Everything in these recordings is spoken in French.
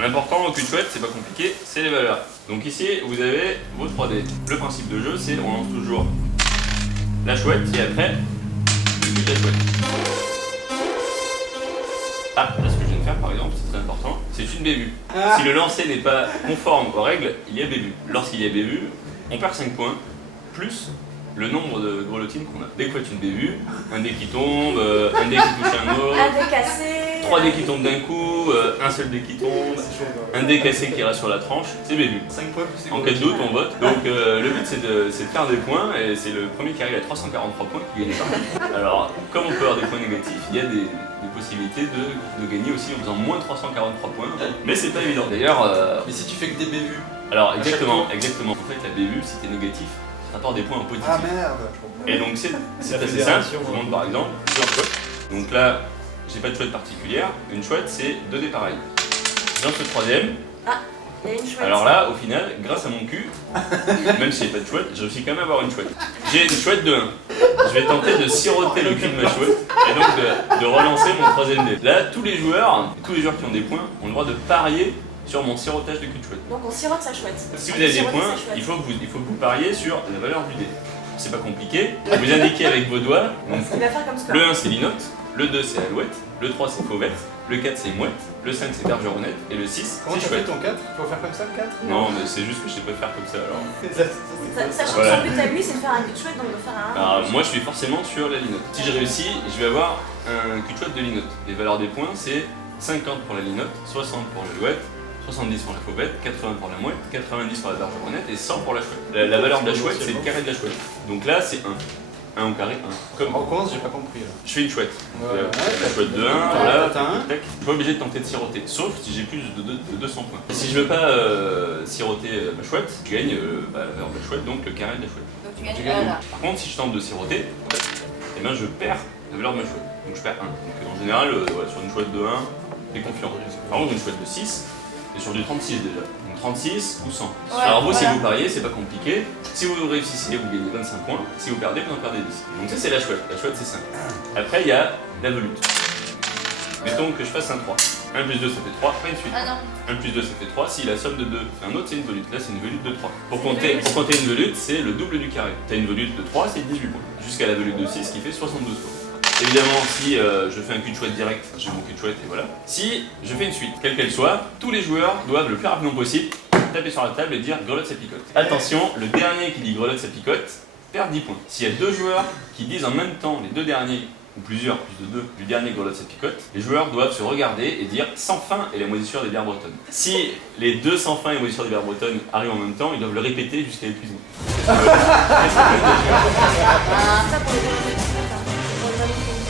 L'important au cul de chouette, c'est pas compliqué, c'est les valeurs. Donc ici, vous avez vos 3D. Le principe de jeu, c'est on lance toujours la chouette et après, le cul de la chouette. Ah, là ce que je viens de faire par exemple, c'est très important, c'est une bévue. Si le lancer n'est pas conforme aux règles, il y a bévue. Lorsqu'il y a bévue, on perd 5 points, plus le nombre de grelotines qu'on a. Dès que vous faites une bévue, un dé qui tombe, un dé qui touche un autre, un dé cassé, 3 dés qui tombent d'un coup, un seul dé qui tombe, un dé cassé qui reste sur la tranche, c'est bévue. 5 points plus les En cas de doute, on vote. Donc le but c'est de faire des points et c'est le premier qui arrive à 343 points qui gagne la partie. Alors, comme on peut avoir des points négatifs, il y a des possibilités de gagner aussi en faisant moins 343 points, mais c'est pas évident. D'ailleurs, Mais si tu fais que des bévues. alors exactement. En fait, la bévue, si t'es négatif, ça rapporte des points en positif. Ah merde. Et donc c'est assez simple. Je vous montre par exemple sur chouette. Donc là, j'ai pas de chouette particulière. Une chouette, c'est 2 dés pareils. Dans ce troisième, il y a une chouette. alors là, au final, grâce à mon cul, même si j'ai pas de chouette, j'ai réussi quand même à avoir une chouette. J'ai une chouette de 1. Je vais tenter de siroter le cul de ma chouette et donc de relancer mon troisième dé. Là, tous les joueurs qui ont des points ont le droit de parier sur mon sirotage de cul de chouette. Donc on sirote sa chouette. Si vous avez des points, il faut que vous pariez sur la valeur du dé. C'est pas compliqué, vous indiquez avec vos doigts. Donc, Il va faire comme ça. le 1 c'est linotte, le 2 c'est alouette, le 3 c'est fauvette, le 4 c'est mouette, le 5 c'est bergeronnette et le 6 Comment c'est tu fais chouette. ton 4? Faut faire comme ça le 4? Non mais c'est juste que je sais pas faire comme ça alors. Sachant Voilà. que son but à lui c'est de faire un cul de chouette, donc de faire un. Alors moi je suis forcément sur la linotte. Si j'ai réussi, je vais avoir un cul de chouette de linotte. Les valeurs des points c'est 50 pour la linotte, 60 pour l'alouette, 70 pour la fauvette, 80 pour la mouette, 90 pour la bergeronnette et 100 pour la chouette. La valeur de la chouette c'est le carré de la chouette. Donc là c'est 1. 1 au carré, 1. Comme On recommence, j'ai pas compris là. je fais une chouette. Ouais. La chouette de 1, Ouais, voilà, t'as un. tac. Je suis pas obligé de tenter de siroter, sauf si j'ai plus de 200 points. Et si je veux pas siroter ma chouette, je gagne la valeur de la chouette, donc le carré de la chouette. Donc tu Tu gagnes. gagnes. Voilà. Par contre, si je tente de siroter, eh ben, je perds la valeur de ma chouette. Donc je perds 1. Donc en général, sur une chouette de 1, t'es confiant. Par contre, une chouette de 6, t'es sur du 36 déjà. Donc 36 ou 100. Ouais, Alors vous, si voilà. vous pariez, c'est pas compliqué. Si vous réussissez, vous gagnez 25 points. Si vous perdez, vous en perdez 10. Donc ça, c'est la chouette. La chouette, c'est 5. Après, il y a la velute. Mettons que je fasse un 3. 1 plus 2, ça fait 3, pas une suite. Ah non. 1 plus 2, ça fait 3. Si la somme de 2 fait un autre, c'est une velute. Là, c'est une velute de 3. Pour C'est une compter velute. une velute, c'est le double du carré. T'as une velute de 3, c'est 18 points. Jusqu'à la velute de 6 qui fait 72 points. Évidemment, si je fais un cul de chouette direct, j'ai mon cul de chouette et voilà. Si je fais une suite, quelle qu'elle soit, tous les joueurs doivent le plus rapidement possible taper sur la table et dire grelotte ça picote. Attention, le dernier qui dit grelotte ça picote perd 10 points. S'il y a 2 joueurs qui disent en même temps, les 2 derniers, ou plusieurs, plus de 2, du dernier grelotte ça picote, les joueurs doivent se regarder et dire sans fin et la moisissure des bières bretonnes. Si les 2 sans fin et la moisissure des bières bretonnes arrivent en même temps, ils doivent le répéter jusqu'à l'épuisement. Ah, ça pour les deux.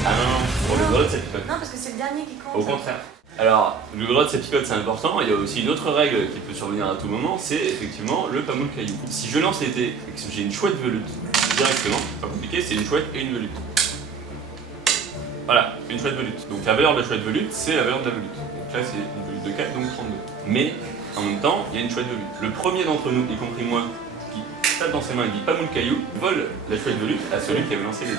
Ah non, pour le grelotte ça picote. Non, parce que c'est le dernier qui compte. Au contraire. Alors, le grelotte ça picote c'est important, il y a aussi une autre règle qui peut survenir à tout moment, c'est effectivement le pamoule caillou. Si je lance les dés et que j'ai une chouette velute, directement, pas compliqué, c'est une chouette et une velute. Voilà, une chouette velute. Donc la valeur de la chouette velute, c'est la valeur de la velute. Donc là c'est une velute de 4, donc 32. Mais, en même temps, il y a une chouette velute. Le premier d'entre nous, y compris moi, qui tape dans ses mains et dit pamoule caillou, vole la chouette velute à celui qui avait lancé les dés.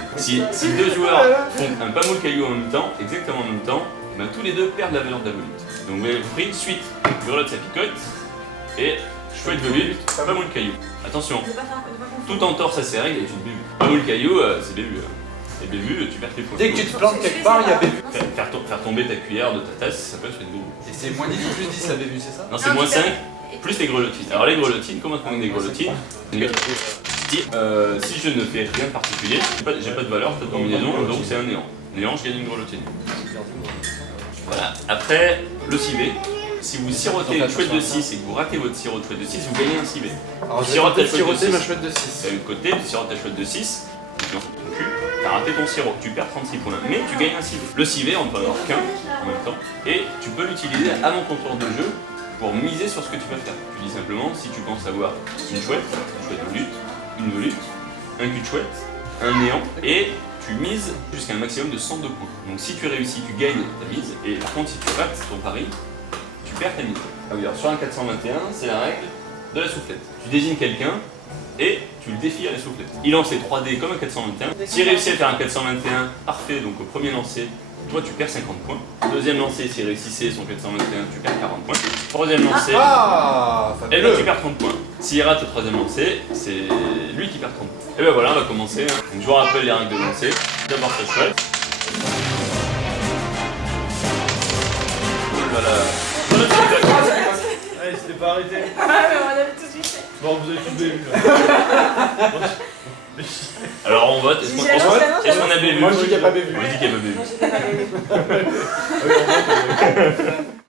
Si 2 joueurs font un pamoule caillou en même temps, exactement en même temps, ben, tous les deux perdent la valeur de la velute. Donc vous avez compris, suite, grelotte ça picote, et chouette velute, pamoule caillou. Attention, Ne pas faire. tout entorse à ses règles est une bévue. Pamoule caillou, c'est bévue. Et bévue, tu perds tes points. Dès que tu te plantes quelque part, il y a bévu. Faire tomber ta cuillère de ta tasse, ça peut être une bévue. Et c'est moins 10 ou plus 10 la bévue, c'est ça? Non, c'est moins 5, plus les grelottines. Alors les grelottines, comment on gagne des grelottines? Si je ne fais rien de particulier, j'ai pas de valeur, pas de combinaison, donc c'est un néant. Néant, je gagne une grelottine. Voilà. Après, le civet. Si vous sirotez une chouette de 6 et que vous ratez votre sirop de chouette de 6, vous gagnez un civet. Alors je vais tenter de siroter siroter ma ma chouette de 6. De l'autre côté, tu sirotes ta chouette de 6, tu lances ton cul, t'as raté ton sirop, tu perds 36 points, mais tu gagnes un civet. Le civet, on ne peut en avoir qu'un en même temps, et tu peux l'utiliser avant ton tour de jeu pour miser sur ce que tu vas faire. Tu dis simplement, si tu penses avoir une chouette velute, une velute, un cul de chouette, un néant, et tu mises jusqu'à un maximum de 102 points. Donc si tu réussis, tu gagnes ta mise, et par contre si tu rates ton pari, tu perds ta mise. Ah oui, alors sur un 421, c'est la règle de la soufflette. Tu désignes quelqu'un, et tu le défies à la soufflette. Il lance les 3 dés comme un 421. S'il réussit à faire un 421 parfait, donc au premier lancer, toi tu perds 50 points. Deuxième lancé, s'il réussissait son 421, tu perds 40 points. Troisième lancé, Ah, et là tu perds 30 points. S'il rate le troisième lancé, c'est lui qui perd 30 points. Et ben voilà, on va commencer. Hein. Donc, je vous rappelle les règles de lancer. D'abord ça chouette. Voilà. Voilà, c'est d'accord. Allez, c'était pas arrêté. Ah mais on avait tout de suite fait. Bon, vous avez tout BU là. Alors on vote. Est-ce qu'on J'ai annoncé, annoncé, est-ce qu'on a annoncé. BV? Moi, je dis qu'il n'y a pas BV. Moi je dis qu'il n'y a pas BV. Moi, j'ai pas vu. Ah oui, on vote,